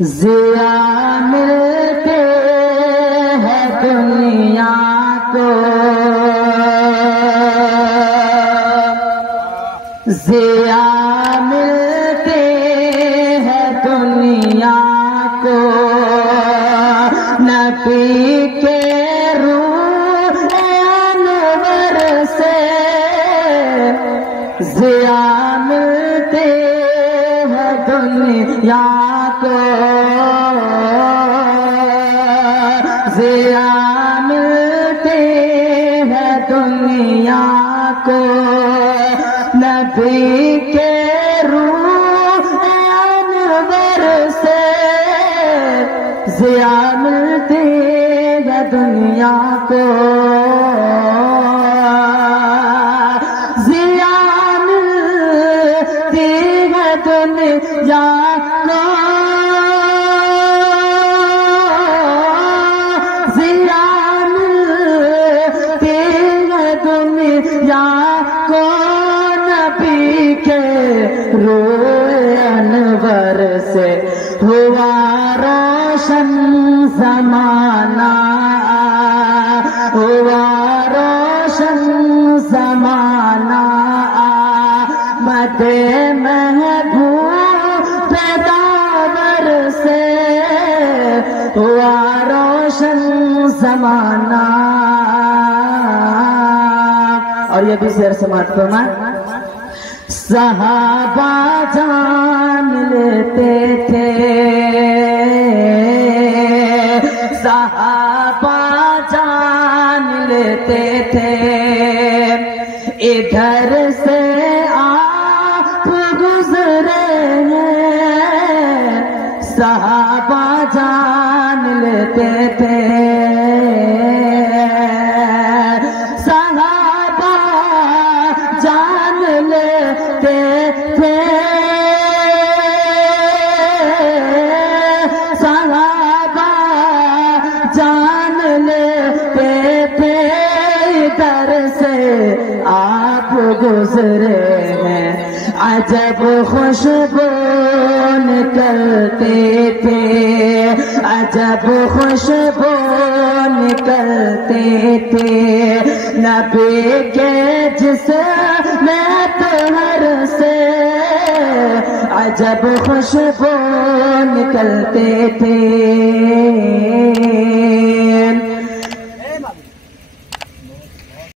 जिया मिलते हैं दुनिया को, जिया मिलते हैं दुनिया को, नबी के रूह अनवर से जिया मिलते हैं दुनिया को, जिया मिलते हैं दुनिया को, नबी के रूह अनवर से जिया मिलते हैं दुनिया को, जिया मिलती है दुनिया को, जिया मिलती है दुनिया को, नबी के रूह अनवर से हुआ रोशन ज़माना, हुआ रोशन ज़माना, मदे महबूब पैदावर से हुआ रोशन ज़माना। और ये भी शेर समाप्त फरमा, सहाबा जान लेते थे, सहाबा जान लेते थे, इधर से आप गुजरे हैं, सहाबा जान लेते थे, सहाबा जान लेते थे, सहाबा जान लेते थे, इधर से आप गुजरे हैं, अजब खुशबू निकलते थे, अजब खुशबू निकलते थे, नबी के जिस्म तहर से अजब खुशबू निकलते थे।